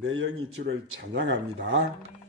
내 영이 주를 찬양합니다.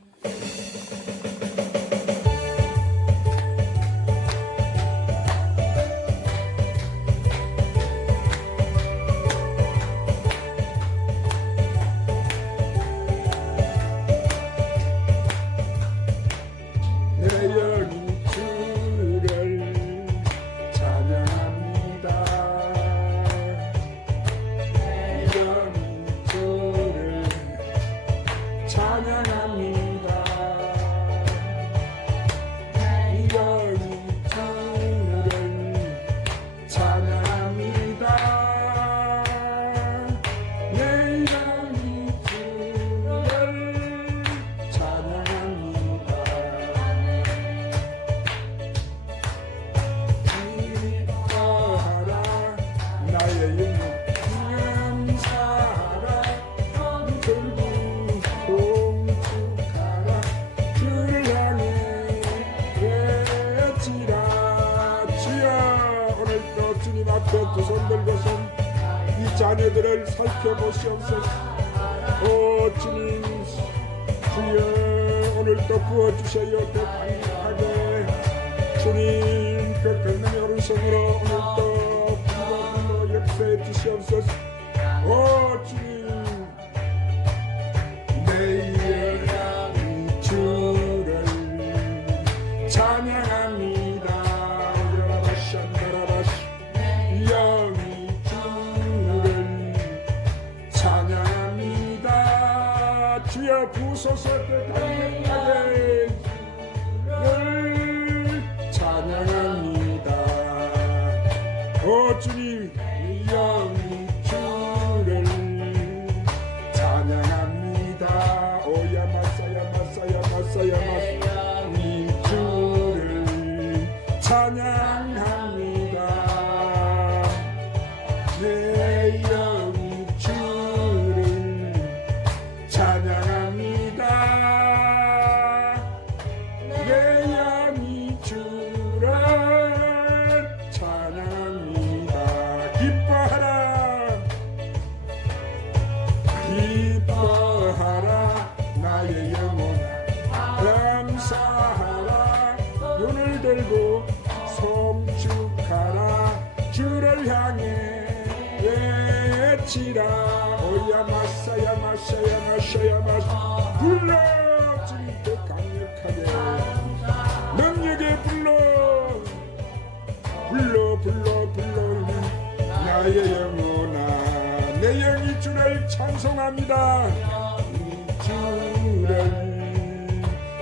내 영이 주를 찬송합니다. 이 주를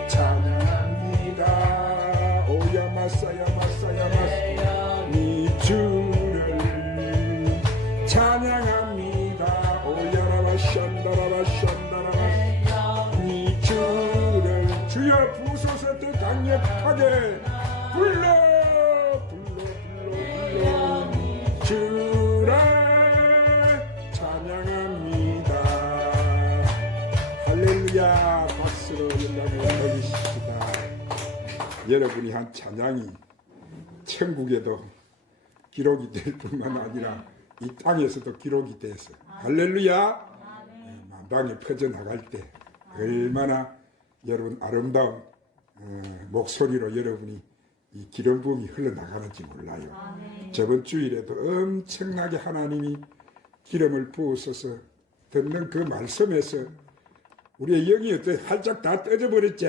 찬양합니다. 오야 마사야 마사야 마사 이 주를 찬양합니다. 오야라바 션다라바 션다라바 이 주를 주여 부소서 더 강력하게 불러 여러분이 한 찬양이 천국에도 기록이 될 뿐만 아니라 이 땅에서도 기록이 돼서 할렐루야 예, 만방에 퍼져나갈 때 얼마나 여러분 아름다운 어, 목소리로 여러분이 이 기름 부음이 흘러나가는지 몰라요. 저번 주일에도 엄청나게 하나님이 기름을 부으셔서 듣는 그 말씀에서 우리의 영이 어떻게 활짝 다 떠져버렸지?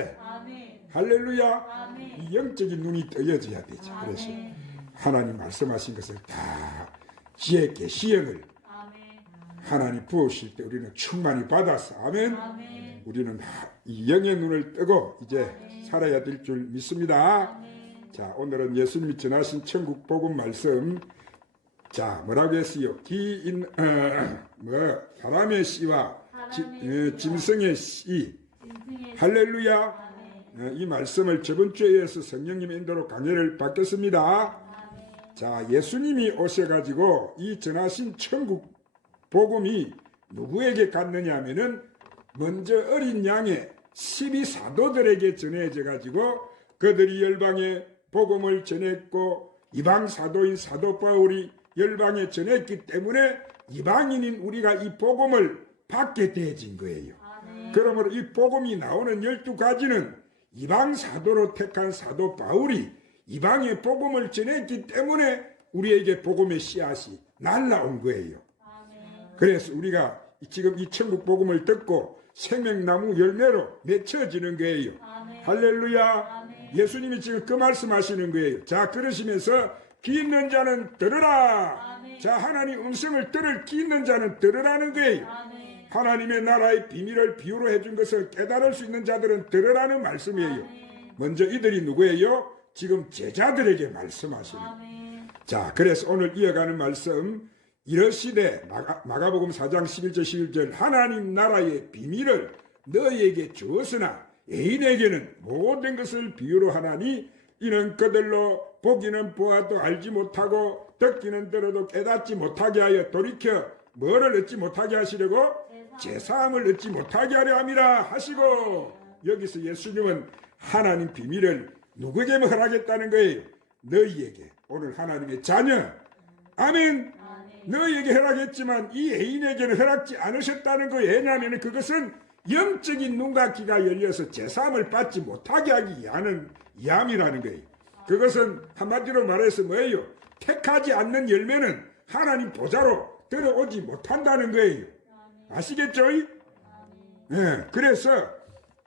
할렐루야! 아멘. 이 영적인 눈이 떠여져야 되죠. 그래서 아멘. 하나님 말씀하신 것을 다 지혜 있게 시행을. 하나님 부으실 때 우리는 충만히 받아서 아멘. 아멘. 우리는 하- 이 영의 눈을 뜨고 이제 살아야 될 줄 믿습니다. 자, 오늘은 예수님이 전하신 천국 복음 말씀. 자, 뭐라고 했어요? 기인 어, 뭐 사람의 씨와 지- 어, 짐승의 씨. 할렐루야. 어, 이 말씀을 저번 주에 이어서 성령님의 인도로 강해를 받겠습니다. 자, 예수님이 오셔가지고 이 전하신 천국 복음이 누구에게 갔느냐 하면은 먼저 어린 양의 12사도들에게 전해져 가지고 그들이 열방에 복음을 전했고 이방 사도인 사도 바울이 열방에 전했기 때문에 이방인인 우리가 이 복음을 받게 되어진 거예요. 그러므로 이 복음이 나오는 열두 가지는 이방 사도로 택한 사도 바울이 이방의 복음을 전했기 때문에 우리에게 복음의 씨앗이 날라온 거예요. 그래서 우리가 지금 이 천국 복음을 듣고 생명나무 열매로 맺혀지는 거예요. 할렐루야. 예수님이 지금 그 말씀하시는 거예요. 자, 그러시면서 귀 있는 자는 들으라. 자, 하나님 음성을 들을 귀 있는 자는 들으라는 거예요. 하나님의 나라의 비밀을 비유로 해준 것을 깨달을 수 있는 자들은 들으라는 말씀이에요. 먼저 이들이 누구예요? 지금 제자들에게 말씀하시는. 자, 그래서 오늘 이어가는 말씀 이러시되 마가, 마가 복음 4장 11절 11절 하나님 나라의 비밀을 너희에게 주었으나 애인에게는 모든 것을 비유로 하나니 이는 그들로 보기는 보아도 알지 못하고 듣기는 들어도 깨닫지 못하게 하여 돌이켜 뭐를 얻지 못하게 하시려고 제사함을 얻지 못하게 하려 함이라 하시고 여기서 예수님은 하나님 비밀을 누구에게 허락했다는 거예요 너희에게. 오늘 하나님의 자녀. 아멘. 너희에게 허락했지만 이 애인에게는 허락지 않으셨다는 거예요 왜냐하면 그것은 영적인 눈과 귀가 열려서 제사함을 받지 못하게 하기 위하는 이함이라는 거예요 그것은 한마디로 말해서 뭐예요? 택하지 않는 열매는 하나님 보좌로 들어오지 못한다는 거예요 아시겠죠? 예, 그래서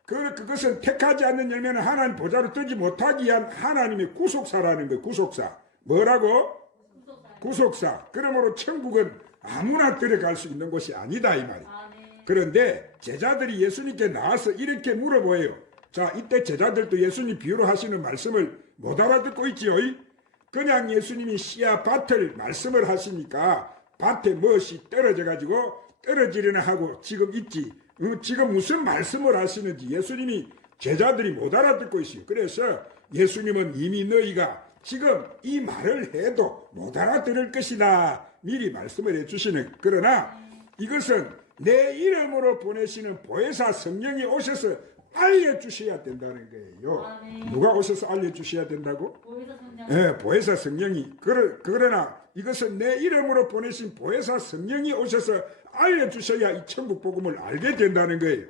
그, 그것은 택하지 않는 열매는 하나님 보좌로 뜨지 못하기 위한 하나님의 구속사라는 거예요. 구속사. 뭐라고? 구속사. 그러므로 천국은 아무나 들어갈 수 있는 곳이 아니다 이 말이에요. 그런데 제자들이 예수님께 나와서 이렇게 물어보여요. 자, 이때 제자들도 예수님 비유로 하시는 말씀을 못 알아듣고 있지요. 그냥 예수님이 씨야 밭을 말씀을 하시니까 밭에 무엇이 떨어져 가지고 떨어지려나 하고 지금 있지. 어, 지금 무슨 말씀을 하시는지 예수님이 제자들이 못 알아듣고 있어요. 그래서 예수님은 이미 너희가 지금 이 말을 해도 못 알아들을 것이다. 미리 말씀을 해주시는. 그러나 이것은 내 이름으로 보내시는 보혜사 성령이 오셔서 알려주셔야 된다는 거예요. 누가 오셔서 알려주셔야 된다고? 예, 보혜사 성령이 그러, 그러나 이것은 내 이름으로 보내신 보혜사 성령이 오셔서 알려주셔야 이 천국 복음을 알게 된다는 거예요.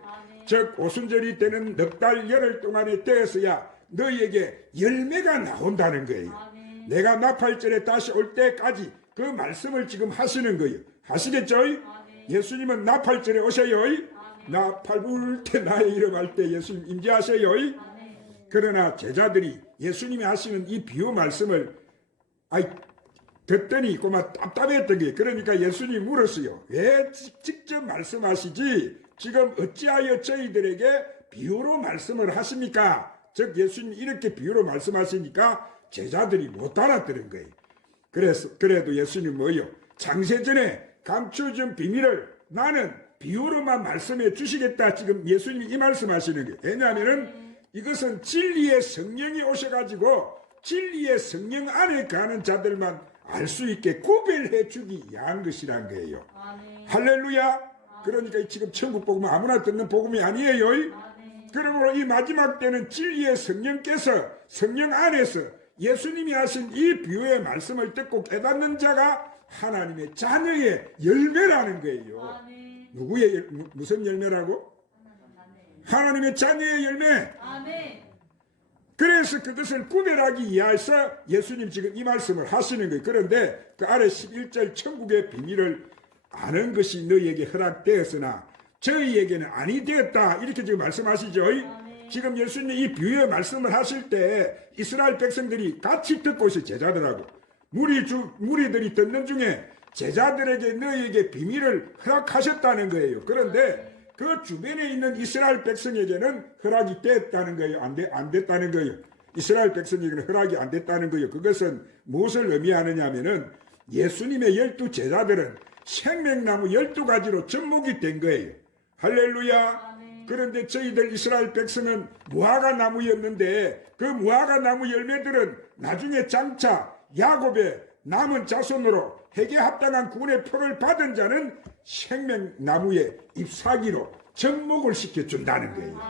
즉 오순절이 되는 넉 달 열흘 동안에 되어서야 너희에게 열매가 나온다는 거예요. 내가 나팔절에 다시 올 때까지 그 말씀을 지금 하시는 거예요. 하시겠죠? 예수님은 나팔절에 오셔요. 나팔 불때 나의 이름 할 때 예수님 임재하세요. 그러나 제자들이 예수님이 하시는 이 비유 말씀을 아이 듣더니 꼬마 답답했던 게 그러니까 예수님이 물었어요. 왜 직접 말씀하시지? 지금 어찌하여 저희들에게 비유로 말씀을 하십니까? 즉 예수님이 이렇게 비유로 말씀하시니까 제자들이 못 알아들은 거예요. 그래서 그래도 예수님 뭐요? 장세전에 감춰준 비밀을 나는 비유로만 말씀해 주시겠다. 지금 예수님이 이 말씀하시는 거예요. 왜냐하면은 이것은 진리의 성령이 오셔가지고 진리의 성령 안에 가는 자들만 알 수 있게 구별해 주기 위한 것이란 거예요. 할렐루야. 그러니까 지금 천국 복음은 아무나 듣는 복음이 아니에요. 그러므로 이 마지막 때는 진리의 성령께서 성령 안에서 예수님이 하신 이 비유의 말씀을 듣고 깨닫는 자가 하나님의 자녀의 열매라는 거예요. 누구의 열, 무슨 열매라고? 하나님의 자녀의 열매. 그래서 그것을 구별하기 위해서 예수님 지금 이 말씀을 하시는 거예요. 그런데 그 아래 11절 천국의 비밀을 아는 것이 너희에게 허락되었으나 저희에게는 아니 되었다. 이렇게 지금 말씀하시죠. 지금 예수님 이 비유의 말씀을 하실 때 이스라엘 백성들이 같이 듣고 있어요. 제자들하고. 무리 주, 무리들이 듣는 중에 제자들에게 너희에게 비밀을 허락하셨다는 거예요. 그런데 그 주변에 있는 이스라엘 백성에게는 허락이 됐다는 거예요. 안, 돼, 안 됐다는 거예요. 이스라엘 백성에게는 허락이 안 됐다는 거예요. 그것은 무엇을 의미하느냐 하면은 예수님의 열두 제자들은 생명나무 열두 가지로 접목이 된 거예요. 할렐루야. 그런데 저희들 이스라엘 백성은 무화과 나무였는데 그 무화과 나무 열매들은 나중에 장차 야곱의 남은 자손으로 해계 합당한 구원의 표를 받은 자는 생명나무의 잎사귀로 접목을 시켜준다는 거예요.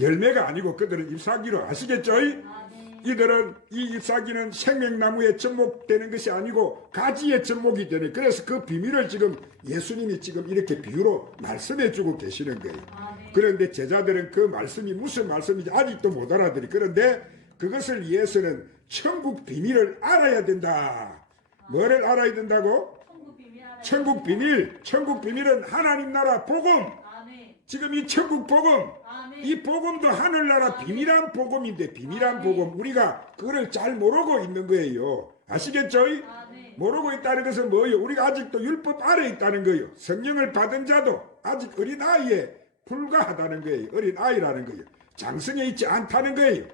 열매가 아니고 그들은 잎사귀로 아시겠죠? 이들은 이 잎사귀는 생명나무에 접목되는 것이 아니고 가지에 접목이 되는 그래서 그 비밀을 지금 예수님이 지금 이렇게 비유로 말씀해 주고 계시는 거예요. 아멘. 그런데 제자들은 그 말씀이 무슨 말씀인지 아직도 못 알아들이. 그런데 그것을 위해서는 천국 비밀을 알아야 된다. 뭐를 알아야 된다고? 천국 비밀. 천국 비밀. 천국 비밀은 하나님 나라 복음. 지금 이 천국 복음. 이 복음도 하늘나라 비밀한 복음인데 비밀한 복음 우리가 그걸 잘 모르고 있는 거예요. 아시겠죠? 모르고 있다는 것은 뭐예요? 우리가 아직도 율법 아래 있다는 거예요. 성령을 받은 자도 아직 어린 아이에 불과하다는 거예요. 어린 아이라는 거예요. 장성에 있지 않다는 거예요.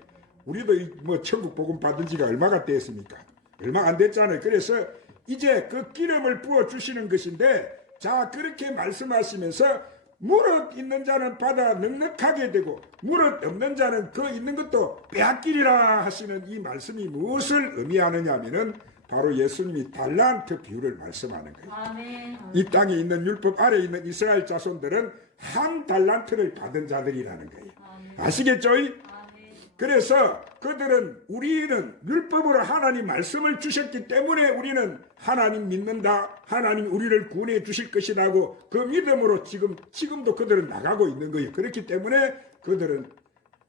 우리도 이뭐 천국 복음 받은 지가 얼마가 됐습니까? 얼마 안 됐잖아요. 그래서 이제 그 기름을 부어 주시는 것인데 자 그렇게 말씀하시면서 무릇 있는 자는 받아 넉넉하게 되고 무릇 없는 자는 그 있는 것도 빼앗기리라 하시는 이 말씀이 무엇을 의미하느냐 하면은 바로 예수님이 달란트 비유를 말씀하는 거예요. 아멘. 이 땅에 있는 율법 아래 있는 이스라엘 자손들은 한 달란트를 받은 자들이라는 거예요. 아시겠죠? 그래서 그들은 우리는 율법으로 하나님 말씀을 주셨기 때문에 우리는 하나님 믿는다. 하나님 우리를 구원해 주실 것이라고 그 믿음으로 지금 지금도 그들은 나가고 있는 거예요. 그렇기 때문에 그들은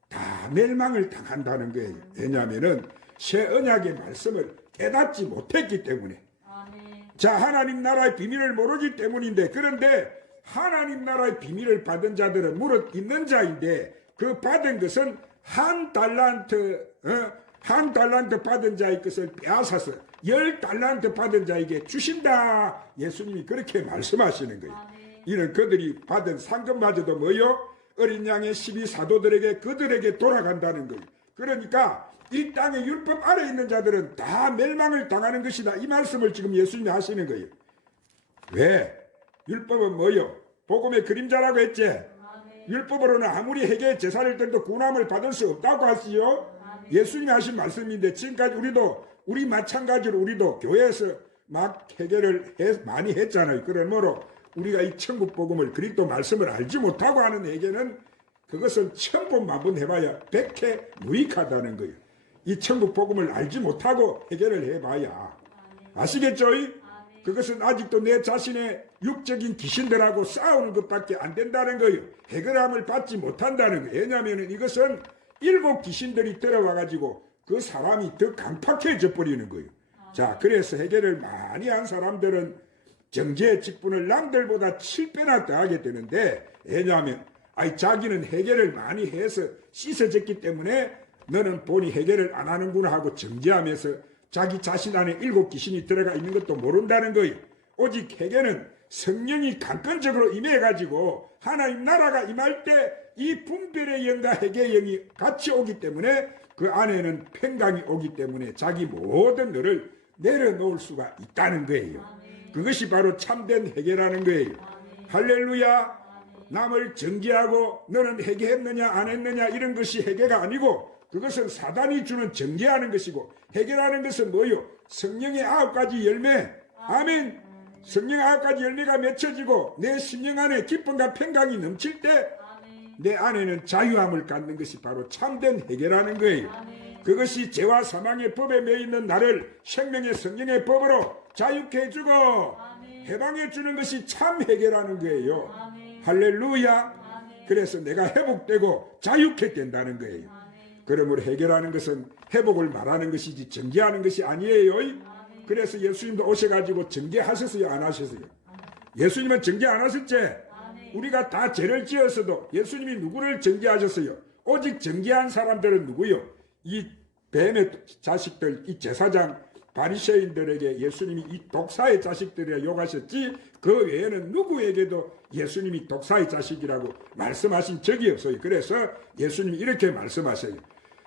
다 멸망을 당한다는 거예요. 왜냐하면은 새 언약의 말씀을 깨닫지 못했기 때문에 아멘. 자, 하나님 나라의 비밀을 모르기 때문인데, 그런데 하나님 나라의 비밀을 받은 자들은 무릇 있는 자인데, 그 받은 것은 한 달란트, 어? 한 달란트 받은 자의 것을 빼앗아서 열 달란트 받은 자에게 주신다. 예수님이 그렇게 말씀하시는 거예요. 아멘. 이는 그들이 받은 상금마저도 뭐요? 어린 양의 12사도들에게 그들에게 돌아간다는 거예요. 그러니까 이 땅의 율법 아래 있는 자들은 다 멸망을 당하는 것이다. 이 말씀을 지금 예수님이 하시는 거예요. 왜? 율법은 뭐요? 복음의 그림자라고 했지. 율법으로는 아무리 회개 제사를 드려도 구원함을 받을 수 없다고 하시요. 예수님이 하신 말씀인데 지금까지 우리도 우리 마찬가지로 우리도 교회에서 막 회개를 해- 많이 했잖아요. 그러므로 우리가 이 천국 복음을 그리스도 말씀을 알지 못하고 하는 회개는 그것은 천번 만번 해봐야 백해 무익하다는 거예요. 이 천국 복음을 알지 못하고 해결을 해봐야 아시겠죠? 그것은 아직도 내 자신의 육적인 귀신들하고 싸우는 것밖에 안 된다는 거예요. 해결함을 받지 못한다는 거예요. 왜냐하면 이것은 일곱 귀신들이 들어와 가지고 그 사람이 더 강팍해져 버리는 거예요. 자, 그래서 해결을 많이 한 사람들은 정죄의 직분을 남들보다 7배나 더 하게 되는데 왜냐하면 아이 자기는 해결을 많이 해서 씻어졌기 때문에 너는 본이 해결을 안 하는구나 하고 정죄하면서 자기 자신 안에 일곱 귀신이 들어가 있는 것도 모른다는 거예요. 오직 해결은 성령이 강건적으로 임해가지고 하나님 나라가 임할 때 이 분별의 영과 해계의 영이 같이 오기 때문에 그 안에는 평강이 오기 때문에 자기 모든 너를 내려놓을 수가 있다는 거예요. 그것이 바로 참된 해결하는 거예요. 할렐루야. 남을 정죄하고 너는 해결했느냐 안 했느냐 이런 것이 해결가 아니고 그것은 사단이 주는 정죄하는 것이고 해결하는 것은 뭐요? 성령의 아홉 가지 열매. 아멘. 성령의 아홉 가지 열매가 맺혀지고 내 심령 안에 기쁨과 평강이 넘칠 때. 내 안에는 자유함을 갖는 것이 바로 참된 해결하는 거예요. 아멘. 그것이 죄와 사망의 법에 매여 있는 나를 생명의 성령의 법으로 자유케 해주고 아멘. 해방해 주는 것이 참 해결하는 거예요. 아멘. 할렐루야. 그래서 내가 회복되고 자유케 된다는 거예요. 그러므로 해결하는 것은 회복을 말하는 것이지 정죄하는 것이 아니에요. 그래서 예수님도 오셔가지고 정죄하셨어요, 안 하셨어요? 예수님은 정죄 안 하셨지? 우리가 다 죄를 지었어도 예수님이 누구를 정죄하셨어요? 오직 정죄한 사람들은 누구요? 이 뱀의 자식들, 이 제사장 바리새인들에게 예수님이 이 독사의 자식들이라 욕하셨지 그 외에는 누구에게도 예수님이 독사의 자식이라고 말씀하신 적이 없어요. 그래서 예수님이 이렇게 말씀하셔요.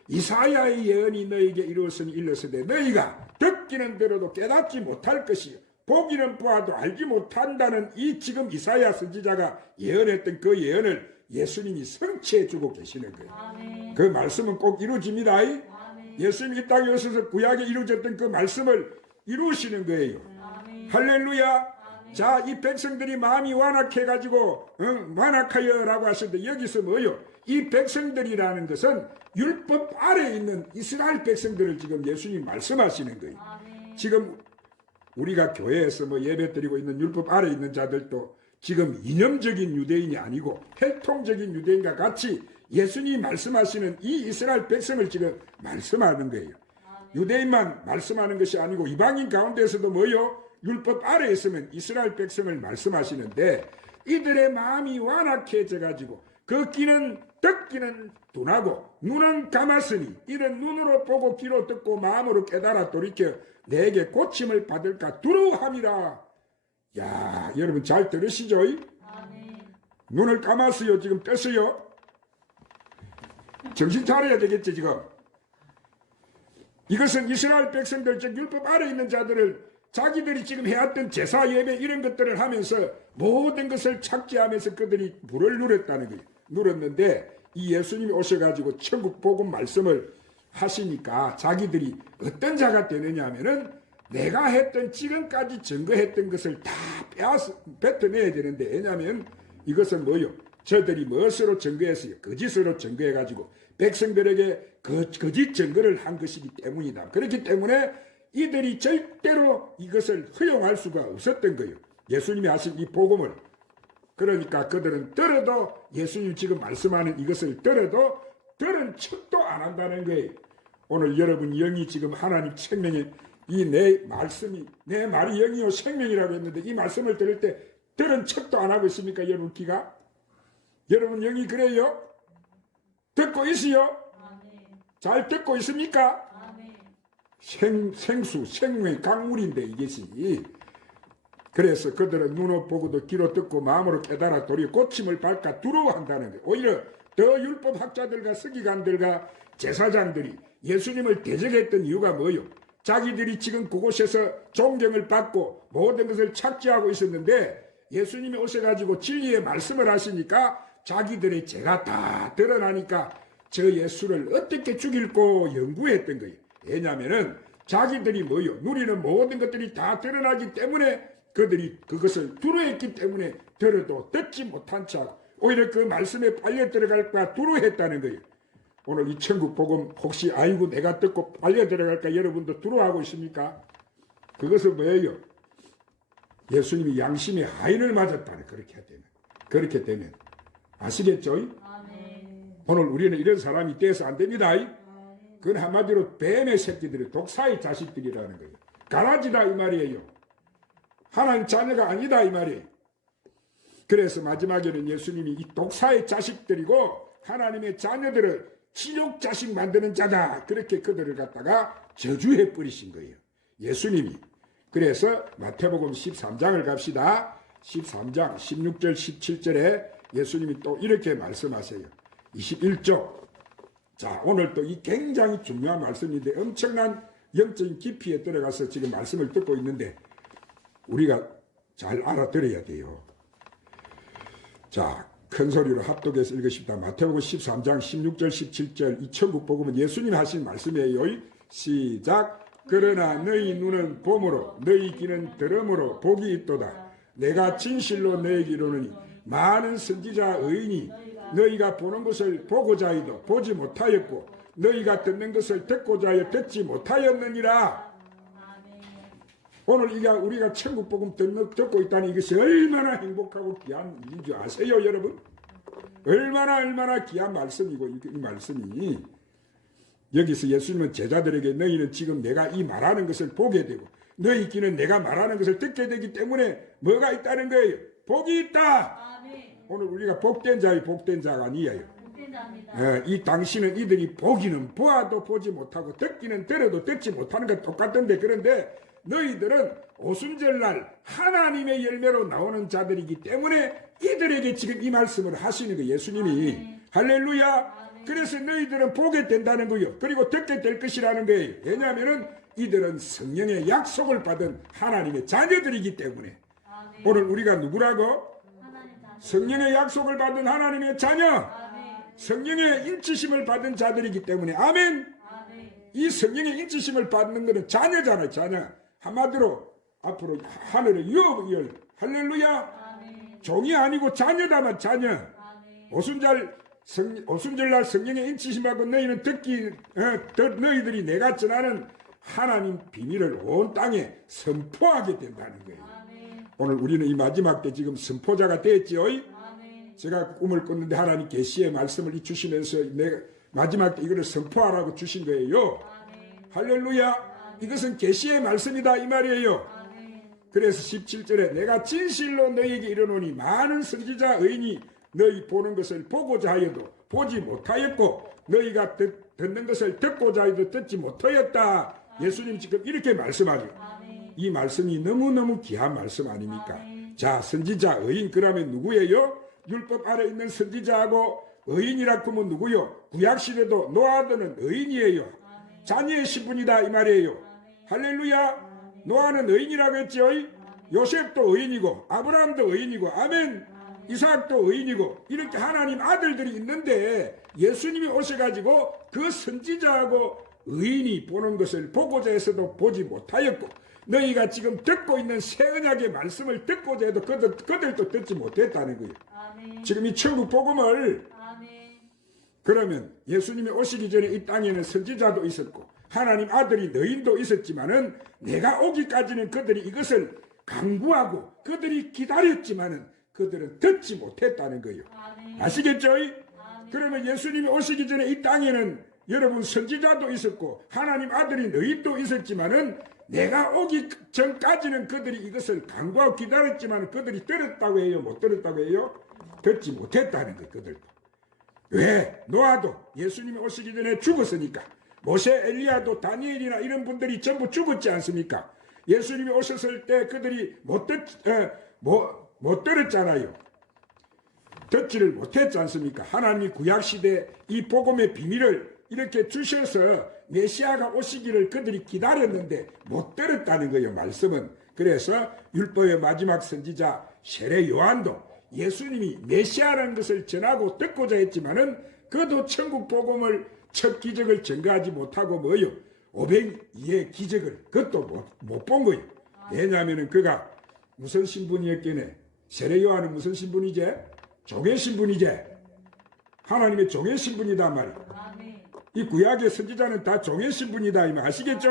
이사야의 예언이 너에게 이루었으니 일렀으되 너희가 듣기는 들어도 깨닫지 못할 것이요 보기는 보아도 알지 못한다는 이 지금 이사야 선지자가 예언했던 그 예언을 예수님이 성취해 주고 계시는 거예요. 아멘. 그 말씀은 꼭 이루어집니다. 아멘. 예수님이 이 땅에 오셔서 구약에 이루어졌던 그 말씀을 이루시는 거예요. 아멘. 할렐루야. 자, 이 백성들이 마음이 완악해가지고, 응, 완악하여라고 하셨는데, 여기서 뭐요? 이 백성들이라는 것은 율법 아래에 있는 이스라엘 백성들을 지금 예수님 말씀하시는 거예요. 아멘. 지금 우리가 교회에서 뭐 예배 드리고 있는 율법 아래에 있는 자들도 지금 이념적인 유대인이 아니고 혈통적인 유대인과 같이 예수님이 말씀하시는 이 이스라엘 백성을 지금 말씀하는 거예요. 유대인만 말씀하는 것이 아니고 이방인 가운데서도 뭐요? 율법 아래에 있으면 이스라엘 백성을 말씀하시는데 이들의 마음이 완악해져 가지고 걷기는 듣기는 둔하고 눈은 감았으니 이런 눈으로 보고 귀로 듣고 마음으로 깨달아 돌이켜 내게 고침을 받을까 두려워함이라. 야, 여러분 잘 들으시죠? 아멘. 눈을 감았어요. 지금 뺐어요. 정신 차려야 되겠지 지금. 이것은 이스라엘 백성들 즉 율법 아래 있는 자들을 자기들이 지금 해왔던 제사 예배 이런 것들을 하면서 모든 것을 착지하면서 그들이 불을 누렸다는 거예요. 누렸는데 이 예수님이 오셔가지고 천국 복음 말씀을 하시니까 자기들이 어떤 자가 되느냐 하면은 내가 했던 지금까지 증거했던 것을 다 빼앗, 뱉어내야 되는데 왜냐하면 이것은 뭐요? 저들이 무엇으로 증거했어요? 거짓으로 증거해가지고 백성들에게 거, 거짓 증거를 한 것이기 때문이다. 그렇기 때문에 이들이 절대로 이것을 허용할 수가 없었던 거예요. 예수님이 하신 이 복음을. 그러니까 그들은 들어도 예수님 지금 말씀하는 이것을 들어도 들은 척도 안 한다는 거예요. 오늘 여러분 영이 지금 하나님 생명에 이 내 말씀이 내 말이 영이요 생명이라고 했는데 이 말씀을 들을 때 들은 척도 안 하고 있습니까 여러분 귀가? 여러분 영이 그래요? 듣고 있어요? 잘 듣고 있습니까? 생, 생수, 생명의 강물인데 이것이. 그래서 그들은 눈으로 보고도 귀로 듣고 마음으로 깨달아 도리 고침을 밟까 두려워한다는 거예요. 오히려 더 율법 학자들과 서기관들과 제사장들이 예수님을 대적했던 이유가 뭐요? 자기들이 지금 그곳에서 존경을 받고 모든 것을 착지하고 있었는데 예수님이 오셔가지고 진리의 말씀을 하시니까 자기들의 죄가 다 드러나니까 저 예수를 어떻게 죽일고 연구했던 거예요. 왜냐하면은 자기들이 뭐요? 누리는 모든 것들이 다 드러나기 때문에 그들이 그것을 두려워했기 때문에 들어도 듣지 못한 척 오히려 그 말씀에 빨려 들어갈까 두려워했다는 거예요. 오늘 이 천국 복음 혹시 아이고 내가 듣고 빨려 들어갈까 여러분도 두려워하고 있습니까? 그것은 뭐예요? 예수님이 양심의 하인을 맞았다는 그렇게 되면 그렇게 되면 아시겠죠? 아멘. 오늘 우리는 이런 사람이 돼서 안 됩니다. 그건 한마디로 뱀의 새끼들이 독사의 자식들이라는 거예요. 가라지다 이 말이에요. 하나님 자녀가 아니다 이 말이에요. 그래서 마지막에는 예수님이 이 독사의 자식들이고 하나님의 자녀들을 치욕 자식 만드는 자다. 그렇게 그들을 갖다가 저주해 버리신 거예요. 예수님이. 그래서 마태복음 13장을 갑시다. 13장 16절 17절에 예수님이 또 이렇게 말씀하세요. 21쪽. 자, 오늘 또 이 굉장히 중요한 말씀인데 엄청난 영적인 깊이에 들어가서 지금 말씀을 듣고 있는데 우리가 잘 알아들어야 돼요. 자, 큰 소리로 합독해서 읽으십니다. 마태복음 13장 16절 17절 이 천국 복음은 예수님 하신 말씀이에요. 시작. 그러나 너희 눈은 봄으로 너희 귀는 들음으로 복이 있도다. 내가 진실로 너희에게 이르노니 많은 선지자 의인이 너희가 보는 것을 보고자 해도 보지 못하였고 너희가 듣는 것을 듣고자 하여 듣지 못하였느니라. 오늘 이게 우리가 천국 복음 듣고 있다는 이것이 얼마나 행복하고 귀한 일인 줄 아세요, 여러분? 얼마나 얼마나 귀한 말씀이고 이, 이 말씀이 여기서 예수님은 제자들에게 너희는 지금 내가 이 말하는 것을 보게 되고 너희 귀는 내가 말하는 것을 듣게 되기 때문에 뭐가 있다는 거예요? 복이 있다. 아멘. 오늘 우리가 복된 자의 복된 자가 아니에요. 예, 이 당신은 이들이 보기는 보아도 보지 못하고 듣기는 들어도 듣지 못하는 것 똑같던데 그런데 너희들은 오순절날 하나님의 열매로 나오는 자들이기 때문에 이들에게 지금 이 말씀을 하시는 거 예수님이 아멘. 할렐루야 아멘. 그래서 너희들은 보게 된다는 거요 그리고 듣게 될 것이라는 거예요 왜냐하면은 이들은 성령의 약속을 받은 하나님의 자녀들이기 때문에 아멘. 오늘 우리가 누구라고. 성령의 약속을 받은 하나님의 자녀 아멘. 성령의 인치심을 받은 자들이기 때문에 아멘. 아멘. 이 성령의 인치심을 받는 것은 자녀잖아요. 자녀. 한마디로 앞으로 하늘의 유업을 할렐루야. 아멘. 종이 아니고 자녀다만 자녀. 아멘. 오순절 성, 오순절날 성경에 인치심하고 너희는 듣기 어, 더 너희들이 내가 전하는 하나님 비밀을 온 땅에 선포하게 된다는 거예요. 아멘. 오늘 우리는 이 마지막 때 지금 선포자가 됐지요. 제가 꿈을 꿨는데 하나님 계시의 말씀을 주시면서 내 마지막 때 이거를 선포하라고 주신 거예요. 할렐루야. 이것은 계시의 말씀이다 이 말이에요. 그래서 17절에 내가 진실로 너희에게 이르노니 많은 선지자 의인이 너희 보는 것을 보고자 하여도 보지 못하였고 너희가 듣, 듣는 것을 듣고자 하여도 듣지 못하였다. 예수님 지금 이렇게 말씀하죠. 이 말씀이 너무너무 귀한 말씀 아닙니까? 자, 선지자, 의인, 그러면 누구예요? 율법 아래 있는 선지자하고 의인이라 하면 누구요? 구약시대도 노아드는 의인이에요. 자녀의 신분이다, 이 말이에요. 할렐루야! 노아는 의인이라고 했죠? 요셉도 의인이고, 아브라함도 의인이고, 아멘! 이삭도 의인이고, 이렇게 하나님 아들들이 있는데, 예수님이 오셔가지고 그 선지자하고 의인이 보는 것을 보고자 해서도 보지 못하였고 너희가 지금 듣고 있는 새 언약의 말씀을 듣고자 해도 그들, 그들도 듣지 못했다는 거예요. 아멘. 지금 이 천국 복음을 아멘. 그러면 예수님이 오시기 전에 이 땅에는 선지자도 있었고 하나님 아들이 너인도 있었지만은 내가 오기까지는 그들이 이것을 강구하고 그들이 기다렸지만은 그들은 듣지 못했다는 거예요. 아멘. 아시겠죠? 그러면 예수님이 오시기 전에 이 땅에는 여러분 선지자도 있었고 하나님 아들이 너희도 있었지만은 내가 오기 전까지는 그들이 이것을 강구하고 기다렸지만 그들이 들었다고 해요? 못 들었다고 해요? 듣지 못했다는 거예요 그들도. 왜? 노아도 예수님이 오시기 전에 죽었으니까 모세 엘리야도 다니엘이나 이런 분들이 전부 죽었지 않습니까 예수님이 오셨을 때 그들이 못, 듣, 어, 못, 못 들었잖아요 듣지를 못했지 않습니까? 하나님이 구약시대 이 복음의 비밀을 이렇게 주셔서 메시아가 오시기를 그들이 기다렸는데 못 들었다는 거예요, 말씀은. 그래서 율법의 마지막 선지자 세례 요한도 예수님이 메시아라는 것을 전하고 듣고자 했지만은 그도 천국 복음을 첫 기적을 증가하지 못하고 뭐요? 502의 기적을 그것도 못 본 거예요. 왜냐하면 그가 무슨 신분이었겠네. 세례 요한은 무슨 신분이지? 종의 신분이지. 하나님의 종의 신분이다 말이야. 이 구약의 선지자는 다 종의 신분이다 이말 아시겠죠?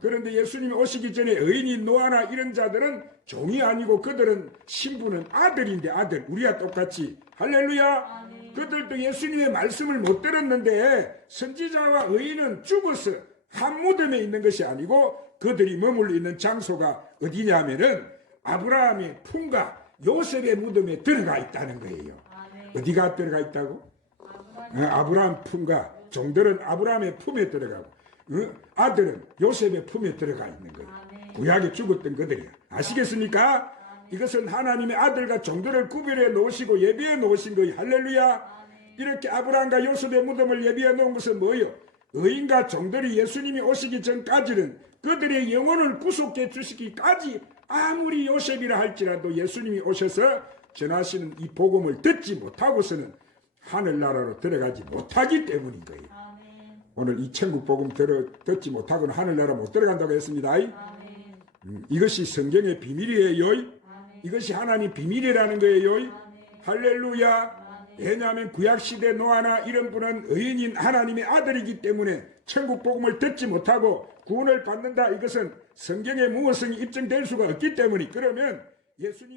그런데 예수님이 오시기 전에 의인인 노아나 이런 자들은 종이 아니고 그들은 신분은 아들인데 아들 우리와 똑같이 할렐루야 그들도 예수님의 말씀을 못 들었는데 선지자와 의인은 죽어서 한 무덤에 있는 것이 아니고 그들이 머물러 있는 장소가 어디냐면은 아브라함의 품과 요셉의 무덤에 들어가 있다는 거예요. 어디가 들어가 있다고? 아브라함. 어, 아브라함 품과 종들은 아브라함의 품에 들어가고 어, 아들은 요셉의 품에 들어가 있는 거예요. 아멘. 구약에 죽었던 그들이야. 아시겠습니까? 이것은 하나님의 아들과 종들을 구별해 놓으시고 예비해 놓으신 거예요. 할렐루야. 이렇게 아브라함과 요셉의 무덤을 예비해 놓은 것은 뭐예요? 의인과 종들이 예수님이 오시기 전까지는 그들의 영혼을 구속해 주시기까지 아무리 요셉이라 할지라도 예수님이 오셔서 전하시는 이 복음을 듣지 못하고서는 하늘나라로 들어가지 못하기 때문인 거예요. 오늘 이 천국 복음 들어, 듣지 못하고는 하늘나라 못 들어간다고 했습니다. 음, 이것이 성경의 비밀이에요. 이것이 하나님 비밀이라는 거예요. 할렐루야. 왜냐하면 구약시대 노아나 이런 분은 의인인 하나님의 아들이기 때문에 천국 복음을 듣지 못하고 구원을 받는다. 이것은 성경의 무엇성이 입증될 수가 없기 때문에 그러면 예수님